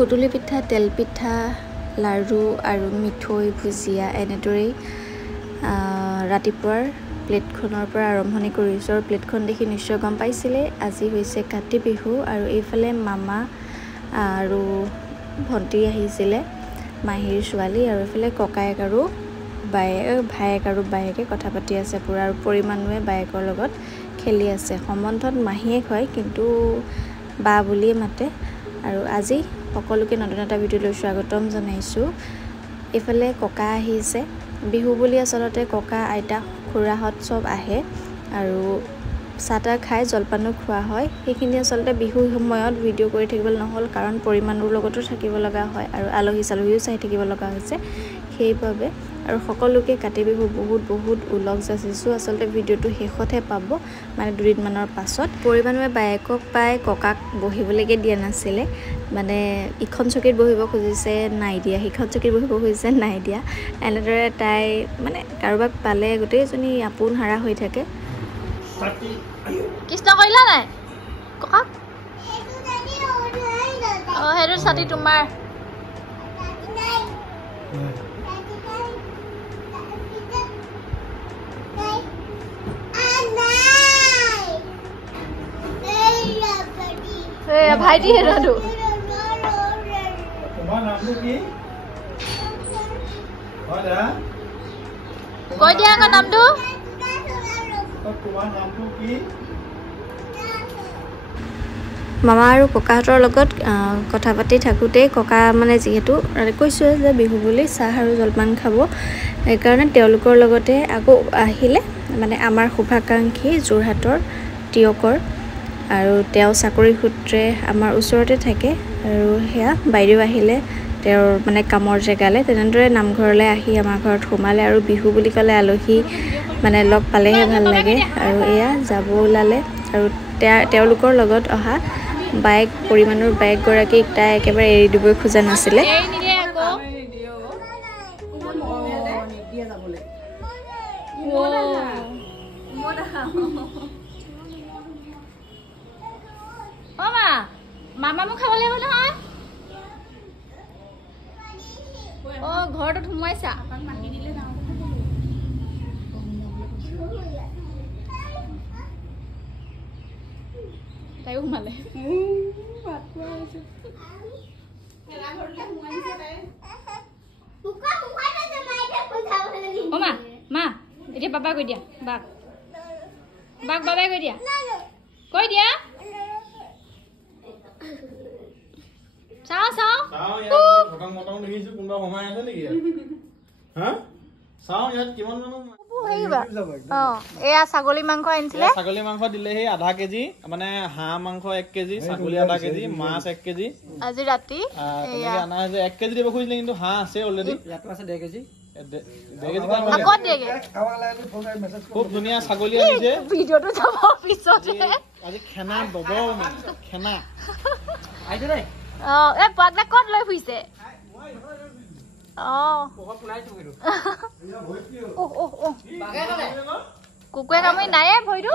খুদুলি পিঠা, তেল পিঠা, লাৰু আৰু মিঠৈ, ভুজিয়া এনেদৰেই ৰাতিপুৱাৰ প্লেটখনৰ পৰা আৰম্ভণি কৰিছোঁ। আৰু প্লেটখন দেখি নিশ্চয় গম পাইছিলে আজি হৈছে কাতি বিহু। আৰু এইফালে মামা আৰু ভণ্টি আহিছিলে, মাহীৰ ছোৱালী, আৰু এইফালে ককায়েক আৰু ভায়েক আৰু বায়েকে কথা পাতি আছে পুৰা। আৰু পৰিমাণুৱে বায়েকৰ লগত খেলি আছে। সম্বন্ধত মাহীয়েক হয় কিন্তু বা বুলিয়ে মাতে। আৰু আজি সকলোকে নতুন এটা ভিডিঅ'লৈ স্বাগতম জনাইছোঁ। এইফালে ককা আহিছে। বিহু বুলি আচলতে ককা, আইতা, খুৰাহঁত চব আহে আৰু চাহ তাহ খাই জলপানো খোৱা হয়। সেইখিনি আচলতে বিহুৰ সময়ত ভিডিঅ' কৰি থাকিবলৈ নহ'ল, কাৰণ পৰিমাণৰ লগতো থাকিব লগা হয় আৰু আলহী চালহীও চাই থাকিব লগা হৈছে সেইবাবে। আৰু সকলোকে কাতি বিহু বহুত বহুত ওলগ যাচিছোঁ। আচলতে ভিডিঅ'টো শেষতহে পাব, মানে দুদিনমানৰ পাছত। পৰিমাণে বায়েকক পাই ককাক বহিবলৈকে দিয়া নাছিলে, মানে ইখন চকীত বহিব খুজিছে নাই দিয়া, সিখন চকীত বহিব খুজিছে নাই দিয়া। এনেদৰে তাই মানে কাৰোবাক পালে গোটেইজনী আপোন হাৰা হৈ থাকে। কৃষ্ণ কৰিলা নাই ককাক? অঁ, সেইটো ছাতি তোমাৰ। ভাইটি সেইটো কৈ দিয়া আকৌ নামটো। মামা আৰু ককাহঁতৰ লগত কথা পাতি থাকোঁতেই ককা মানে যিহেতু কৈছোঁ যে বিহু বুলি চাহ আৰু জলপান খাব, সেইকাৰণে তেওঁলোকৰ লগতে আকৌ আহিলে মানে আমাৰ শুভাকাংক্ষী যোৰহাটৰ তিয়কৰ। আৰু তেওঁ চাকৰি সূত্ৰে আমাৰ ওচৰতে থাকে। আৰু সেয়া বাইদেউ আহিলে তেওঁৰ মানে কামৰ জেগালৈ, তেনেদৰে নামঘৰলৈ আহি আমাৰ ঘৰত সোমালে। আৰু বিহু বুলি ক'লে আলহী মানে লগ পালেহে ভাল লাগে। আৰু এয়া যাব ওলালে। আৰু তেওঁলোকৰ লগত অহা বাইক, পৰিমাণৰ বাইকগৰাকীক তাই একেবাৰে এৰি দিবই খোজা নাছিলে। মামা মোক খাব লাগিব নহয়। অঁ, ঘৰটোত সোমাইছা? তাইও সোমালে। মা এতিয়া বাবা কৈ দিয়া, বাক বাবাই কৈ দিয়া, কৈ দিয়া। ছাগলী মাংস আনিছিলে, ছাগলী মাংস দিলে সেই আধা কেজি, মানে হাঁহ মাংস 1 কেজি, ছাগলী আধা কেজি, মাছ 1 কেজি। আজি ৰাতি অনা হৈছে 1 কেজি দিব খুজিলে, কিন্তু হাঁহ আছে অলৰেডি, ইয়াতো আছে 1.5 কেজি। খুব ধুনীয়া ছাগলী আনিছে। ভিডিঅ'টো যাব পিছত। আজি খানা বব, খানা। অঁ, এই পাগলা ক'ত লৈ ফুৰিছে? অঁ, কুকুৰে কামুৰি নায়ে ভৰিটো।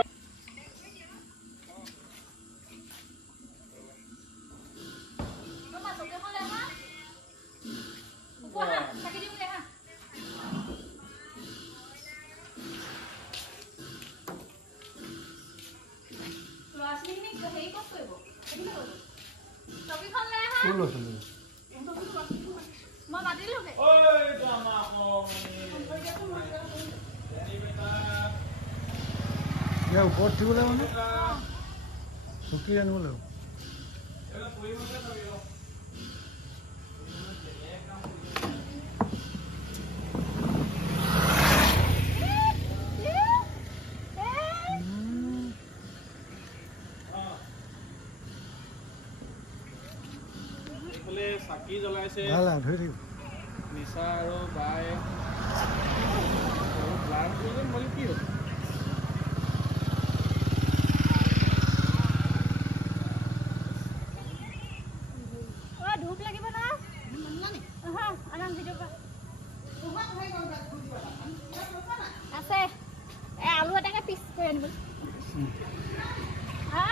ওপৰত উঠিবলৈ মানে চকী আনিব লাগিব। চাকি জ্বলাইছে নিশা আৰু বাই কি হ'ল? ধূপ লাগিব না আছে। আলু এটাকে পিচ কৰি আনিব। হা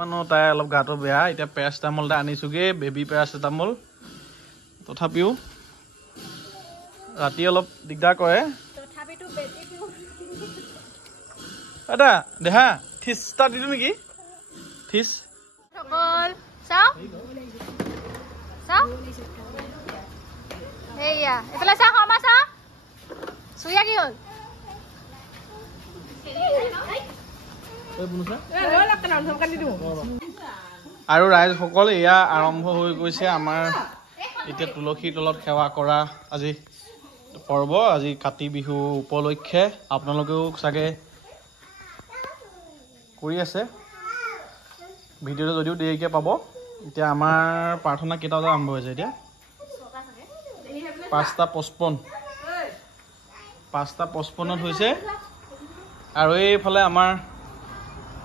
মানুহ তাই অলপ গাটো বেয়া এতিয়া পেৰাচিটামল এটা আনিছোগে বেবী পেৰাচিটামল তথাপিও ৰাতি অলপ দিগদাৰ কৰে এটা দেহা থিচ এটা দিলো নেকি থিচ আৰু ৰাইজসকল এয়া আৰম্ভ হৈ গৈছে আমাৰ এতিয়া তুলসীৰ তলত সেৱা কৰা আজি পৰ্ব আজি কাতি বিহু উপলক্ষে আপোনালোকেও চাগে কৰি আছে ভিডিঅ'টো যদিও দেৰিকৈ পাব এতিয়া আমাৰ প্ৰাৰ্থনা কেইটা বজাত আৰম্ভ হৈছে এতিয়া 5:55 হৈছে আৰু এইফালে আমাৰ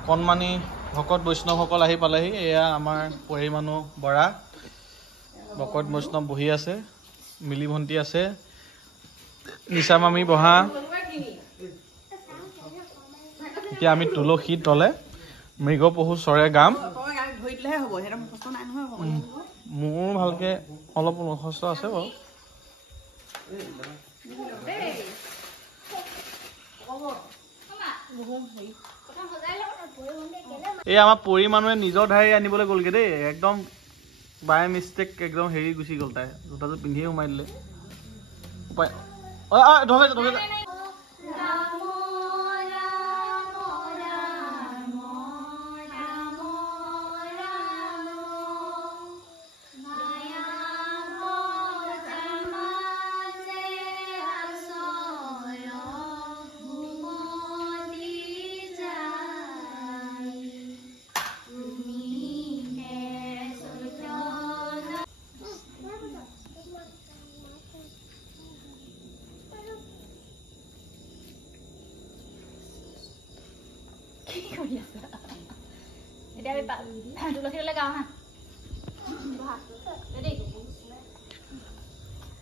কণমানি ভকত বৈষ্ণৱসকল আহি পালেহি এয়া আমাৰ পৰি মানুহ বৰা ভকত বৈষ্ণৱ বহি আছে মিলি ভণ্টি আছে নিচা মামী বহা এতিয়া আমি তুলসীৰ তলে মৃগ পহু চৰে গাম মোৰ ভালকে অলপ মুখস্থ আছে বাৰু এই আমাৰ পৰি মানুহে নিজৰ ধাৰি আনিবলৈ গ'লগে দেই একদম বাই মিষ্টেক একদম হেৰি গুচি গ'ল তাই জোতাযোৰ পিন্ধিয়ে সোমাই দিলে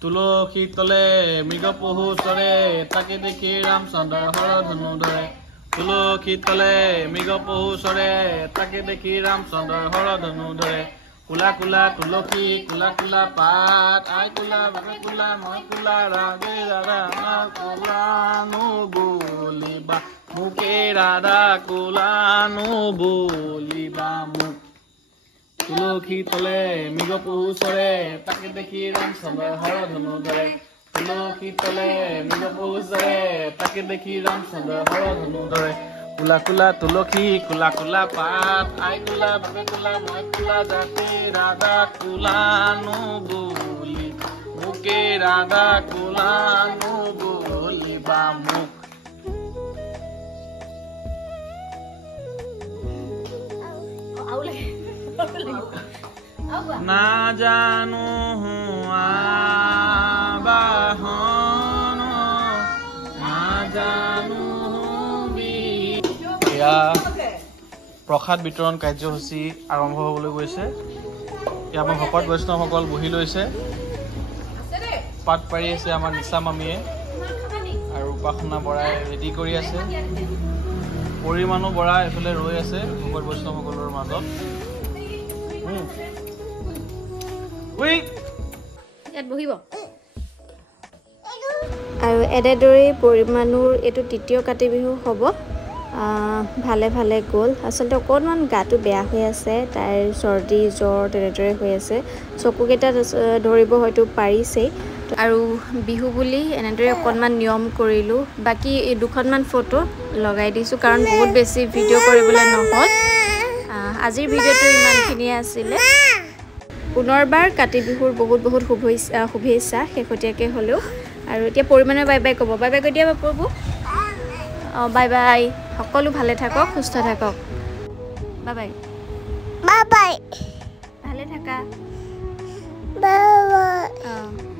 তুলসীৰ তলে মৃগ পহু চৰে তাকে দেখি ৰামচন্দ্ৰ হৰ ধনু ধৰে তুলসীৰ তলে মৃগ পহু চৰে তাকে দেখি ৰামচন্দ্ৰ হৰ ধনু ধৰে কুলা কুলা তুলসী কুলা কুলা পাত আই কুলা বাপে কুলা মই কুলা ৰাধে ৰাধা কুলানো বলিবা মুকে ৰাধা কুলানো বলিবা মোক তুলসী তলে মৃগ পহু চৰে তাকে দেখি ৰামচন্দ্ৰ হৰ ধনু ধৰে তুলসী তলে মৃগ পহু চৰে তাকে দেখি ৰামচন্দ্ৰ হৰ ধনু ধৰে কুলা কুলা তুলসী কুলা কুলা পাত আই কুলা বাপে কুলা মই কুলা জাতি ৰাধা কুলানো বুলি মুকে ৰাধা কুলানো বলিবা মোক না জানো আবাহন না জানো এয়া প্ৰসাদ বিতৰণ কাৰ্যসূচী আৰম্ভ হ'বলৈ গৈছে এয়া আমাৰ ভকত বৈষ্ণৱসকল বহি লৈছে পাত পাৰি আছে আমাৰ নিচা মামীয়ে আৰু উপাসনা বৰাই ৰেডি কৰি আছে পৰি মানুহ বৰা এইফালে ৰৈ আছে ভকত বৈষ্ণৱসকলৰ মাজত ইয়াত বহিব আৰু এনেদৰেই পৰি মানুহৰ এইটো তৃতীয় কাতি বিহু হ'ব ভালে ভালে গ'ল আচলতে অকণমান গাটো বেয়া হৈ আছে তাইৰ চৰ্দি জ্বৰ তেনেদৰে হৈ আছে চকুকেইটাত ধৰিব হয়তো পাৰিছেই আৰু বিহু বুলি এনেদৰে অকণমান নিয়ম কৰিলোঁ বাকী এই দুখনমান ফটো লগাই দিছোঁ কাৰণ বহুত বেছি ভিডিঅ' কৰিবলৈ নহ'ল আজিৰ ভিডিঅ'টো ইমানখিনিয়ে আছিলে পুনৰবাৰ কাতি বিহুৰ বহুত বহুত শুভেচ্ছা শেহতীয়াকৈ হ'লেও আৰু এতিয়া পৰিমাণে বাই বাই ক'ব বাই বাই কৈ দিয়া বাপু অঁ বাই বাই সকলো ভালে থাকক সুস্থ থাকক বাই বাই বাই বাই ভালে থাকা বাই বাই অঁ